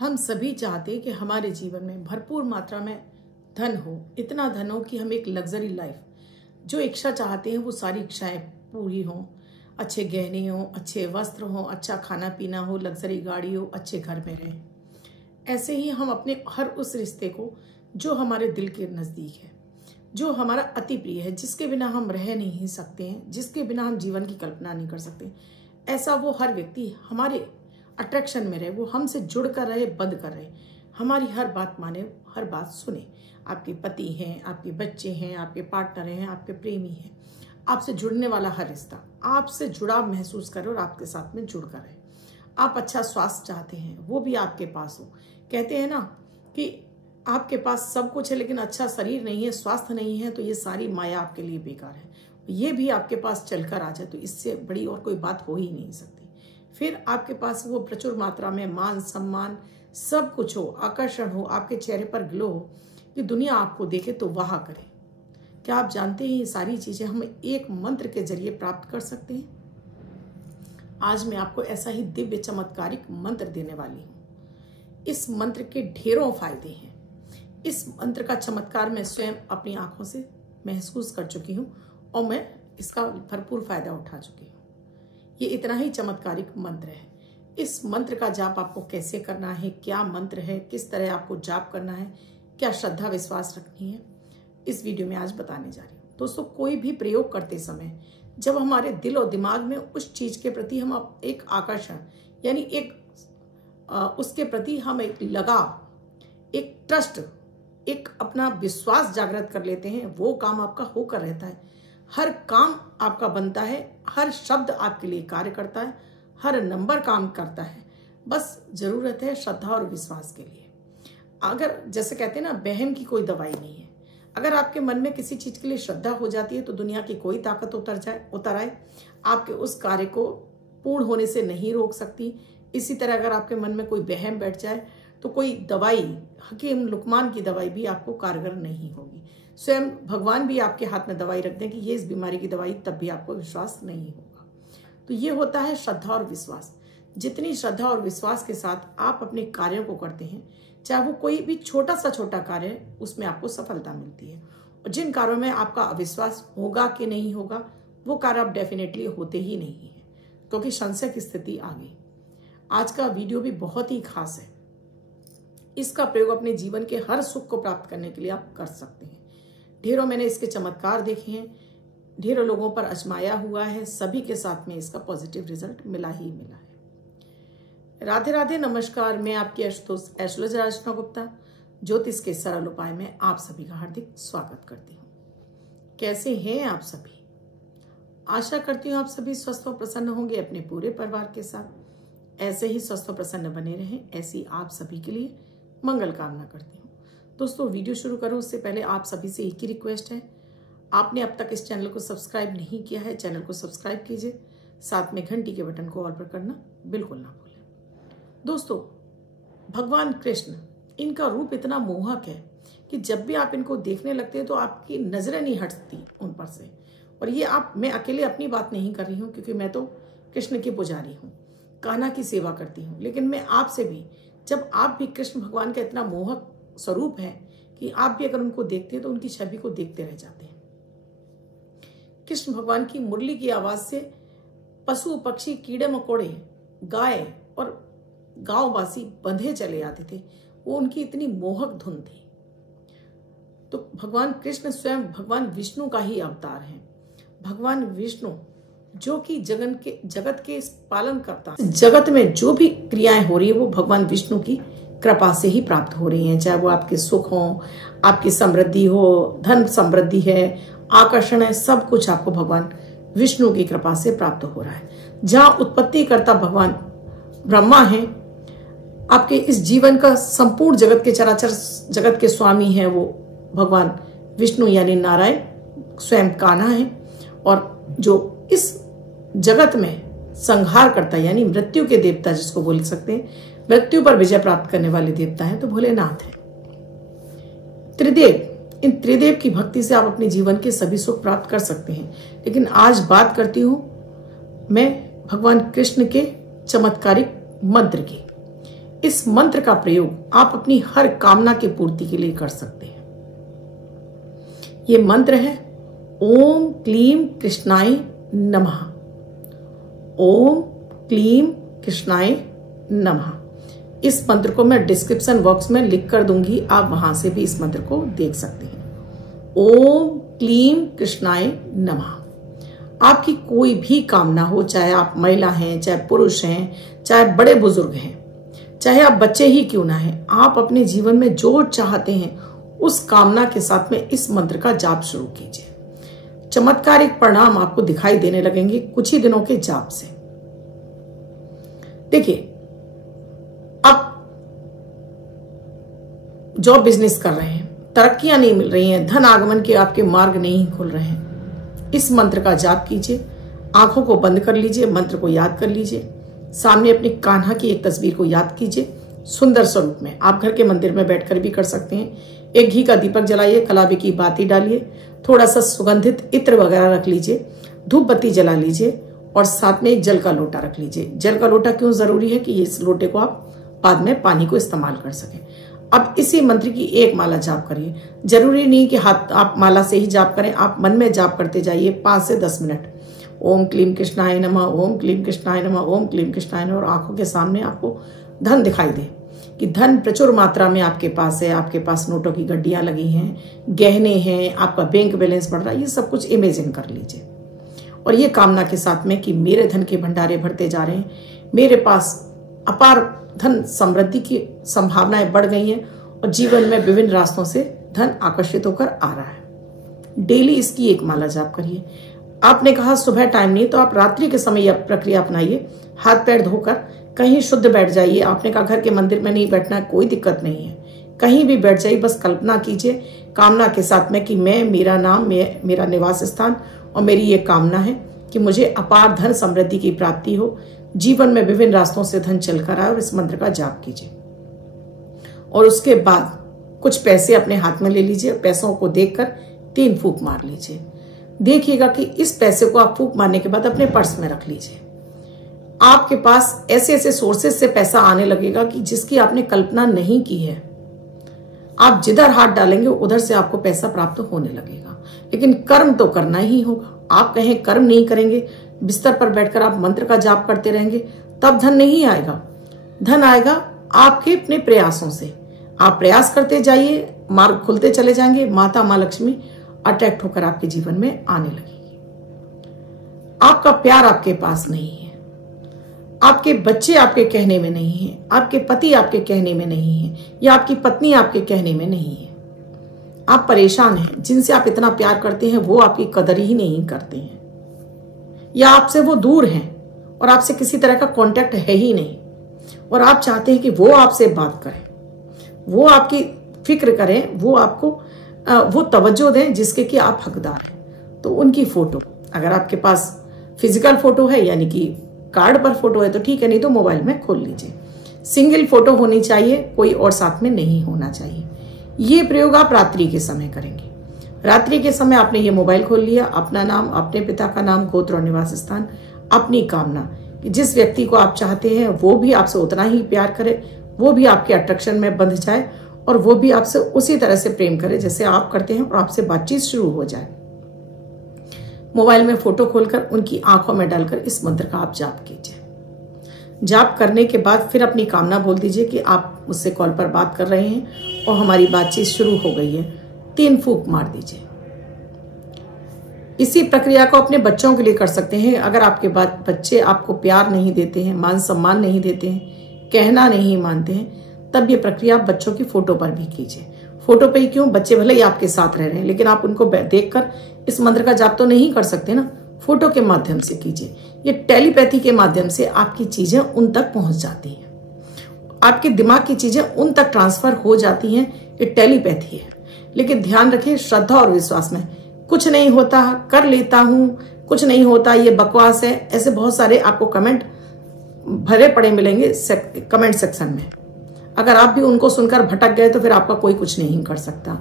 हम सभी चाहते हैं कि हमारे जीवन में भरपूर मात्रा में धन हो, इतना धन हो कि हम एक लग्जरी लाइफ, जो इच्छा चाहते हैं वो सारी इच्छाएं पूरी हों। अच्छे गहने हों, अच्छे वस्त्र हों, अच्छा खाना पीना हो, लग्जरी गाड़ी हो, अच्छे घर में रहें। ऐसे ही हम अपने हर उस रिश्ते को जो हमारे दिल के नज़दीक है, जो हमारा अति प्रिय है, जिसके बिना हम रह नहीं सकते हैं, जिसके बिना हम जीवन की कल्पना नहीं कर सकते, ऐसा वो हर व्यक्ति हमारे अट्रैक्शन में रहे, वो हमसे जुड़ कर रहे, बंद कर रहे, हमारी हर बात माने, हर बात सुने। आपके पति हैं, आपके बच्चे हैं, आपके पार्टनर हैं, आपके प्रेमी हैं, आपसे जुड़ने वाला हर रिश्ता आपसे जुड़ाव महसूस करे और आपके साथ में जुड़ कर रहे। आप अच्छा स्वास्थ्य चाहते हैं, वो भी आपके पास हो। कहते हैं ना कि आपके पास सब कुछ है लेकिन अच्छा शरीर नहीं है, स्वास्थ्य नहीं है, तो ये सारी माया आपके लिए बेकार है। ये भी आपके पास चलकर आ जाए तो इससे बड़ी और कोई बात हो ही नहीं सकती। फिर आपके पास वो प्रचुर मात्रा में मान सम्मान सब कुछ हो, आकर्षण हो, आपके चेहरे पर ग्लो हो कि दुनिया आपको देखे तो वाह करे। क्या आप जानते हैं ये सारी चीजें हम एक मंत्र के जरिए प्राप्त कर सकते हैं? आज मैं आपको ऐसा ही दिव्य चमत्कारिक मंत्र देने वाली हूँ। इस मंत्र के ढेरों फायदे हैं। इस मंत्र का चमत्कार मैं स्वयं अपनी आंखों से महसूस कर चुकी हूँ और मैं इसका भरपूर फायदा उठा चुकी हूँ। ये इतना ही चमत्कारिक मंत्र है। इस मंत्र का जाप आपको कैसे करना है, क्या मंत्र है, किस तरह आपको जाप करना है, क्या श्रद्धा विश्वास रखनी है, इस वीडियो में आज बताने जा रही हूँ। दोस्तों, कोई भी प्रयोग करते समय जब हमारे दिल और दिमाग में उस चीज के प्रति हम एक आकर्षण यानी उसके प्रति हम एक लगाव, एक ट्रस्ट, एक अपना विश्वास जागृत कर लेते हैं, वो काम आपका होकर रहता है। हर काम आपका बनता है, हर शब्द आपके लिए कार्य करता है, हर नंबर काम करता है। बस जरूरत है श्रद्धा और विश्वास के लिए। अगर जैसे कहते हैं ना, बहन की कोई दवाई नहीं है। अगर आपके मन में किसी चीज के लिए श्रद्धा हो जाती है तो दुनिया की कोई ताकत उतर आए आपके उस कार्य को पूर्ण होने से नहीं रोक सकती। इसी तरह अगर आपके मन में कोई वहम बैठ जाए तो कोई दवाई, हकीम लुकमान की दवाई भी आपको कारगर नहीं होगी। स्वयं भगवान भी आपके हाथ में दवाई रख दें कि ये इस बीमारी की दवाई, तब भी आपको विश्वास नहीं होगा। तो ये होता है श्रद्धा और विश्वास। जितनी श्रद्धा और विश्वास के साथ आप अपने कार्यों को करते हैं, चाहे वो कोई भी छोटा सा छोटा कार्य है, उसमें आपको सफलता मिलती है। और जिन कार्यों में आपका अविश्वास होगा कि नहीं होगा, वो कार्य आप डेफिनेटली होते ही नहीं है, क्योंकि संशय की स्थिति आ गई। आज का वीडियो भी बहुत ही खास है। इसका प्रयोग अपने जीवन के हर सुख को प्राप्त करने के लिए आप कर सकते हैं। ढेरों मैंने इसके चमत्कार देखे हैं, ढेरों लोगों पर आजमाया हुआ है, सभी के साथ में इसका पॉजिटिव रिजल्ट मिला ही मिला है। राधे राधे, नमस्कार। मैं आपकी एस्ट्रोलॉजर अर्चना गुप्ता, ज्योतिष के सरल उपाय में आप सभी का हार्दिक स्वागत करती हूँ। कैसे हैं आप सभी? आशा करती हूँ आप सभी स्वस्थ और प्रसन्न होंगे अपने पूरे परिवार के साथ। ऐसे ही स्वस्थ और प्रसन्न बने रहें, ऐसी आप सभी के लिए मंगल कामना करती हूँ। दोस्तों, वीडियो शुरू करूँ उससे पहले आप सभी से एक ही रिक्वेस्ट है, आपने अब तक इस चैनल को सब्सक्राइब नहीं किया है, चैनल को सब्सक्राइब कीजिए, साथ में घंटी के बटन को ऑल पर करना बिल्कुल ना भूलें। दोस्तों, भगवान कृष्ण, इनका रूप इतना मोहक है कि जब भी आप इनको देखने लगते हैं तो आपकी नजरें नहीं हटती उन पर से। और ये मैं अकेले अपनी बात नहीं कर रही हूँ, क्योंकि मैं तो कृष्ण की पुजारी हूँ, कान्हा की सेवा करती हूँ। लेकिन मैं आपसे भी, जब आप भी कृष्ण भगवान का इतना मोहक स्वरूप है कि आप भी अगर उनको देखते हैं तो उनकी छवि को देखते रह जाते हैं। कृष्ण भगवान की मुरली की आवाज से पशु पक्षी, कीड़े मकोड़े, गाय और गांववासी बंधे चले आते थे। वो उनकी इतनी मोहक धुन थी। तो भगवान कृष्ण स्वयं भगवान विष्णु का ही अवतार है। भगवान विष्णु जो कि जगत के पालन करता है, जगत में जो भी क्रियाएं हो रही है वो भगवान विष्णु की कृपा से ही प्राप्त हो रही हैं। चाहे वो आपके सुख हो, आपकी समृद्धि हो, धन समृद्धि है, आकर्षण है, सब कुछ आपको भगवान विष्णु की कृपा से प्राप्त हो रहा है। जहां उत्पत्ति करता भगवान ब्रह्मा है, आपके इस जीवन का संपूर्ण जगत के चराचर जगत के स्वामी हैं वो भगवान विष्णु यानी नारायण स्वयं कान्हा है। और जो इस जगत में संहार करता यानी मृत्यु के देवता जिसको बोल सकते हैं, मृत्यु पर विजय प्राप्त करने वाले देवता हैं, तो भोलेनाथ है। त्रिदेव, इन त्रिदेव की भक्ति से आप अपने जीवन के सभी सुख प्राप्त कर सकते हैं। लेकिन आज बात करती हूं मैं भगवान कृष्ण के चमत्कारिक मंत्र की। इस मंत्र का प्रयोग आप अपनी हर कामना की पूर्ति के लिए कर सकते हैं। ये मंत्र है ओम क्लीम कृष्णाय नमः। ओम क्लीम कृष्णाय नमः। इस मंत्र को मैं डिस्क्रिप्शन बॉक्स में लिख कर दूंगी, आप वहां से भी इस मंत्र को देख सकते हैं। ओम क्लीम कृष्णाय नमः। आपकी कोई भी कामना हो, चाहे आप महिला हैं, चाहे पुरुष हैं, चाहे बड़े बुजुर्ग हैं, चाहे आप बच्चे ही क्यों ना हैं, आप अपने जीवन में जो चाहते हैं उस कामना के साथ में इस मंत्र का जाप शुरू कीजिए। चमत्कारिक परिणाम आपको दिखाई देने लगेंगे कुछ ही दिनों के जाप से। देखिए, आप जॉब बिजनेस कर रहे हैं, तरक्कियां नहीं मिल रही हैं, धन आगमन के आपके मार्ग नहीं खुल रहे हैं, इस मंत्र का जाप कीजिए। आंखों को बंद कर लीजिए, मंत्र को याद कर लीजिए, सामने अपनी कान्हा की एक तस्वीर को याद कीजिए सुंदर स्वरूप में। आप घर के मंदिर में बैठकर भी कर सकते हैं। एक घी का दीपक जलाइए, कलाबी की बाती डालिए, थोड़ा सा सुगंधित इत्र वगैरह रख लीजिए, धूप बत्ती जला लीजिए और साथ में एक जल का लोटा रख लीजिए। जल का लोटा क्यों जरूरी है कि इस लोटे को आप बाद में पानी को इस्तेमाल कर सकें। अब इसी मंत्र की एक माला जाप करिए। जरूरी नहीं कि हाथ आप माला से ही जाप करें, आप मन में जाप करते जाइए 5 से 10 मिनट। ओम क्लीम कृष्णाय नमः, ओम क्लीम कृष्णाय नमः, ओम क्लीम कृष्णाय नमः। और आंखों के सामने आपको धन दिखाई दे कि धन प्रचुर मात्रा में आपके पास है, आपके पास नोटों की गड्डियां लगी हैं, गहने हैं, आपका बैंक बैलेंस बढ़ रहा है, ये सब कुछ इमेजिन कर लीजिए। और ये कामना के साथ में कि मेरे धन के भंडारे भरते जा रहे हैं, मेरे पास अपार धन समृद्धि की संभावनाएं बढ़ गई हैं और जीवन में विभिन्न रास्तों से धन आकर्षित होकर आ रहा है। डेली इसकी एक माला जाप करिए। आपने कहा सुबह टाइम नहीं, तो आप रात्रि के समय यह प्रक्रिया अपनाइए। हाथ पैर धोकर कहीं शुद्ध बैठ जाइए। आपने कहा घर के मंदिर में नहीं बैठना, कोई दिक्कत नहीं है, कहीं भी बैठ जाइए। बस कल्पना कीजिए कामना के साथ में कि मैं, मेरा नाम, मेरा निवास स्थान और मेरी ये कामना है कि मुझे अपार धन समृद्धि की प्राप्ति हो, जीवन में विभिन्न रास्तों से धन चलकर आए। और इस मंत्र का जाप कीजिए और उसके बाद कुछ पैसे अपने हाथ में ले लीजिए। पैसों को देखकर 3 फूंक मार लीजिए। देखिएगा कि इस पैसे को आप फूंक मारने के बाद अपने पर्स में रख लीजिए। आपके पास ऐसे ऐसे सोर्सेस से पैसा आने लगेगा कि जिसकी आपने कल्पना नहीं की है। आप जिधर हाथ डालेंगे उधर से आपको पैसा प्राप्त होने लगेगा। लेकिन कर्म तो करना ही होगा। आप कहें कर्म नहीं करेंगे, बिस्तर पर बैठकर आप मंत्र का जाप करते रहेंगे, तब धन नहीं आएगा। धन आएगा आपके अपने प्रयासों से। आप प्रयास करते जाइए, मार्ग खुलते चले जाएंगे, माता माँ लक्ष्मी अट्रैक्ट होकर आपके जीवन में आने लगेगी। आपका प्यार आपके पास नहीं है, आपके बच्चे आपके कहने में नहीं है, आपके पति आपके कहने में नहीं है, या आपकी पत्नी आपके कहने में नहीं है। आप परेशान हैं, जिनसे आप इतना प्यार करते हैं वो आपकी कदर ही नहीं करते हैं, या आपसे वो दूर हैं और आपसे किसी तरह का कांटेक्ट है ही नहीं, और आप चाहते हैं कि वो आपसे बात करें, वो आपकी फिक्र करें, वो आपको वो तवज्जो दें जिसके कि आप हकदार हैं। तो उनकी फोटो, अगर आपके पास फिजिकल फोटो है यानी कि कार्ड पर फोटो है तो ठीक है, नहीं तो मोबाइल में खोल लीजिए। सिंगल फोटो होनी चाहिए, कोई और साथ में नहीं होना चाहिए। ये प्रयोग आप रात्रि के समय करेंगे। रात्रि के समय आपने ये मोबाइल खोल लिया, अपना नाम, अपने पिता का नाम, गोत्र और निवास स्थान, अपनी कामना कि जिस व्यक्ति को आप चाहते हैं वो भी आपसे उतना ही प्यार करे, वो भी आपके अट्रैक्शन में बंध जाए और वो भी आपसे उसी तरह से प्रेम करे जैसे आप करते हैं, और आपसे बातचीत शुरू हो जाए। मोबाइल में फोटो खोलकर उनकी आंखों में डालकर इस मंत्र का आप जाप कीजिए। जाप करने के बाद फिर अपनी कामना बोल दीजिए कि आप मुझसे कॉल पर बात कर रहे हैं और हमारी बातचीत शुरू हो गई है। 3 फूंक मार दीजिए। इसी प्रक्रिया को अपने बच्चों के लिए कर सकते हैं। अगर आपके बच्चे आपको प्यार नहीं देते हैं, मान सम्मान नहीं देते हैं, कहना नहीं मानते हैं, तब ये प्रक्रिया आप बच्चों की फोटो पर भी कीजिए। फोटो पे ही क्यों, बच्चे भले ही आपके साथ रह रहे हैं लेकिन आप उनको देखकर इस मंत्र का जाप तो नहीं कर सकते ना, फोटो के माध्यम से कीजिए। ये टेलीपैथी के माध्यम से आपकी चीजें उन तक पहुंच जाती हैं, आपके दिमाग की चीजें उन तक ट्रांसफर हो जाती हैं। ये टेलीपैथी है। लेकिन ध्यान रखिए, श्रद्धा और विश्वास में कुछ नहीं होता, कर लेता हूं, कुछ नहीं होता, ये बकवास है, ऐसे बहुत सारे आपको कमेंट भरे पड़े मिलेंगे कमेंट सेक्शन में। अगर आप भी उनको सुनकर भटक गए तो फिर आपका कोई कुछ नहीं कर सकता।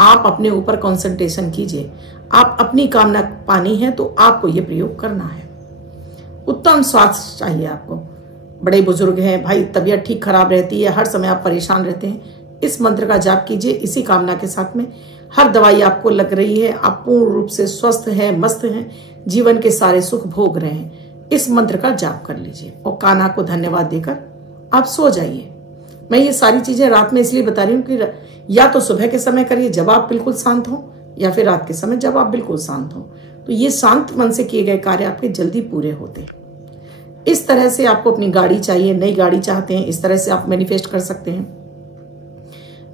आप अपने ऊपर कंसंट्रेशन कीजिए। आप अपनी कामना पानी है तो आपको ये प्रयोग करना है। उत्तम स्वास्थ्य चाहिए आपको, बड़े बुजुर्ग हैं, भाई तबीयत ठीक खराब रहती है, हर समय आप परेशान रहते हैं, इस मंत्र का जाप कीजिए इसी कामना के साथ में। हर दवाई आपको लग रही है, आप पूर्ण रूप से स्वस्थ हैं, मस्त हैं, जीवन के सारे सुख भोग रहे हैं, इस मंत्र का जाप कर लीजिए और कान्हा को धन्यवाद देकर आप सो जाइए। मैं ये सारी चीजें रात में इसलिए बता रही हूँ कि या तो सुबह के समय करिए जब आप बिल्कुल शांत हो, या फिर रात के समय जब आप बिल्कुल शांत हो। तो ये शांत मन से किए गए कार्य आपके जल्दी पूरे होते हैं। इस तरह से आपको अपनी गाड़ी चाहिए, नई गाड़ी चाहते हैं, इस तरह से आप मैनिफेस्ट कर सकते हैं।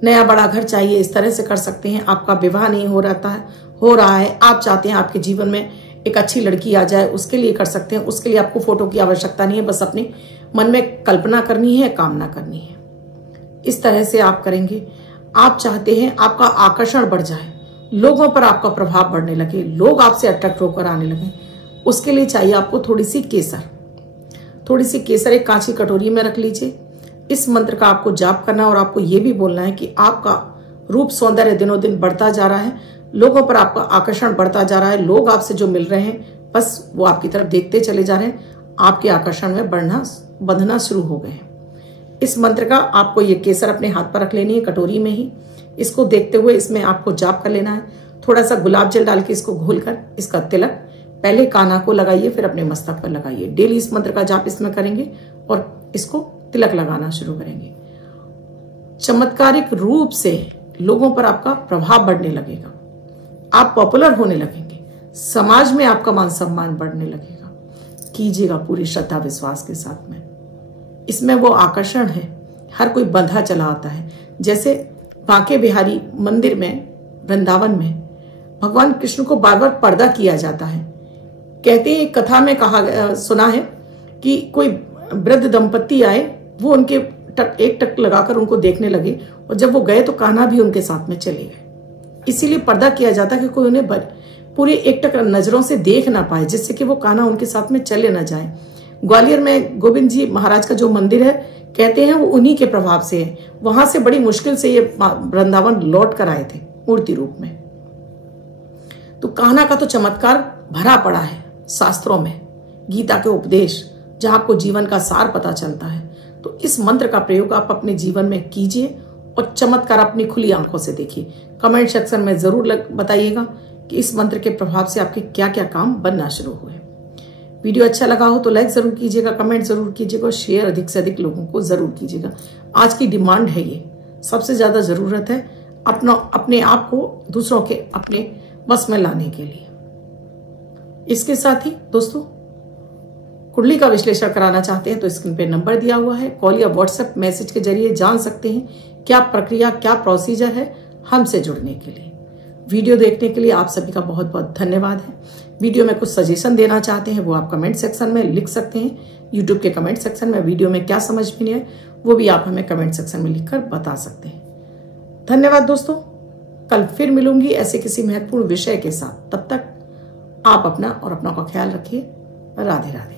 नया बड़ा घर चाहिए, इस तरह से कर सकते हैं। आपका विवाह नहीं हो रहा है, आप चाहते हैं आपके जीवन में एक अच्छी लड़की आ जाए, उसके लिए कर सकते हैं। उसके लिए आपको फोटो की आवश्यकता नहीं है, बस अपने मन में कल्पना करनी है, कामना करनी है। इस तरह से आप करेंगे। आप चाहते हैं आपका आकर्षण बढ़ जाए, लोगों पर आपका प्रभाव बढ़ने लगे, लोग आपसे अट्रैक्ट होकर आने लगे, उसके लिए चाहिए आपको थोड़ी सी केसर एक कांच की कटोरी में रख लीजिए। इस मंत्र का आपको जाप करना है और आपको ये भी बोलना है कि आपका रूप सौंदर्य दिनों दिन बढ़ता जा रहा है, लोगों पर आपका आकर्षण बढ़ता जा रहा है, लोग आपसे जो मिल रहे हैं बस वो आपकी तरफ देखते चले जा रहे हैं, आपके आकर्षण में बंधना शुरू हो गए हैं। इस मंत्र का आपको ये केसर अपने हाथ पर रख लेनी है, कटोरी में ही। इसको देखते हुए इसमें आपको जाप कर लेना है। थोड़ा सा गुलाब जल डाल के इसको घोलकर इसका तिलक पहले कान्हा को लगाइए, फिर अपने मस्तक पर लगाइए। डेली इस मंत्र का जाप इसमें करेंगे और इसको तिलक लगाना शुरू करेंगे। चमत्कारिक रूप से लोगों पर आपका प्रभाव बढ़ने लगेगा, आप पॉपुलर होने लगेंगे, समाज में आपका मान सम्मान बढ़ने लगेगा। कीजिएगा पूरी श्रद्धा विश्वास के साथ में। इसमें वो आकर्षण है, हर कोई बंधा चला आता है। जैसे बांके बिहारी मंदिर में, वृंदावन में भगवान कृष्ण को बार बार पर्दा किया जाता है। कहते हैं, एक कथा में सुना है कि कोई वृद्ध दंपत्ति आए, वो उनके एक टक लगाकर उनको देखने लगे, और जब वो गए तो कान्हा भी उनके साथ में चले गए। इसीलिए पर्दा किया जाता कि कोई उन्हें पूरे एक टक नजरों से देख ना पाए, जिससे कि वो कान्हा उनके साथ में चले ना जाए। ग्वालियर में गोविंद जी महाराज का जो मंदिर है, कहते हैं वो उन्हीं के प्रभाव से है। वहां से बड़ी मुश्किल से ये वृंदावन लौट कर आए थे मूर्ति रूप में। तो कान्हा का तो चमत्कार भरा पड़ा है शास्त्रों में, गीता के उपदेश, जहां आपको जीवन का सार पता चलता है। तो इस मंत्र का प्रयोग आप अपने जीवन में कीजिए और चमत्कार अपनी खुली आंखों से देखिए। कमेंट सेक्शन में जरूर बताइएगा कि इस मंत्र के प्रभाव से आपके क्या क्या काम बनना शुरू हुए। वीडियो अच्छा लगा हो तो लाइक जरूर कीजिएगा, कमेंट जरूर कीजिएगा और शेयर अधिक से अधिक लोगों को जरूर कीजिएगा। आज की डिमांड है ये, सबसे ज्यादा जरूरत है अपने आप को दूसरों के अपने बस में लाने के लिए। इसके साथ ही दोस्तों, कुंडली का विश्लेषण कराना चाहते हैं तो स्क्रीन पे नंबर दिया हुआ है, कॉल या व्हाट्सएप मैसेज के जरिए जान सकते हैं क्या प्रक्रिया, क्या प्रोसीजर है हमसे जुड़ने के लिए। वीडियो देखने के लिए आप सभी का बहुत बहुत धन्यवाद है। वीडियो में कुछ सजेशन देना चाहते हैं वो आप कमेंट सेक्शन में लिख सकते हैं। यूट्यूब के कमेंट सेक्शन में वीडियो में क्या समझ में नहीं है वो भी आप हमें कमेंट सेक्शन में लिखकर बता सकते हैं। धन्यवाद दोस्तों, कल फिर मिलूंगी ऐसे किसी महत्वपूर्ण विषय के साथ। तब तक आप अपना और अपनों का ख्याल रखिए। राधे राधे।